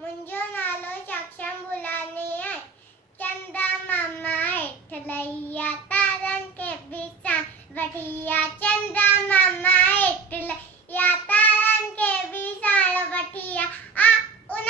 मुंहिंजो नालो सक्षम बुलानी आहे। चंदा मामा हेठ लहिया तारनि खे बि साण वठी आ। चंदा मामा हेठ लहिया तारनि खे बि साण वठी आ। आ उन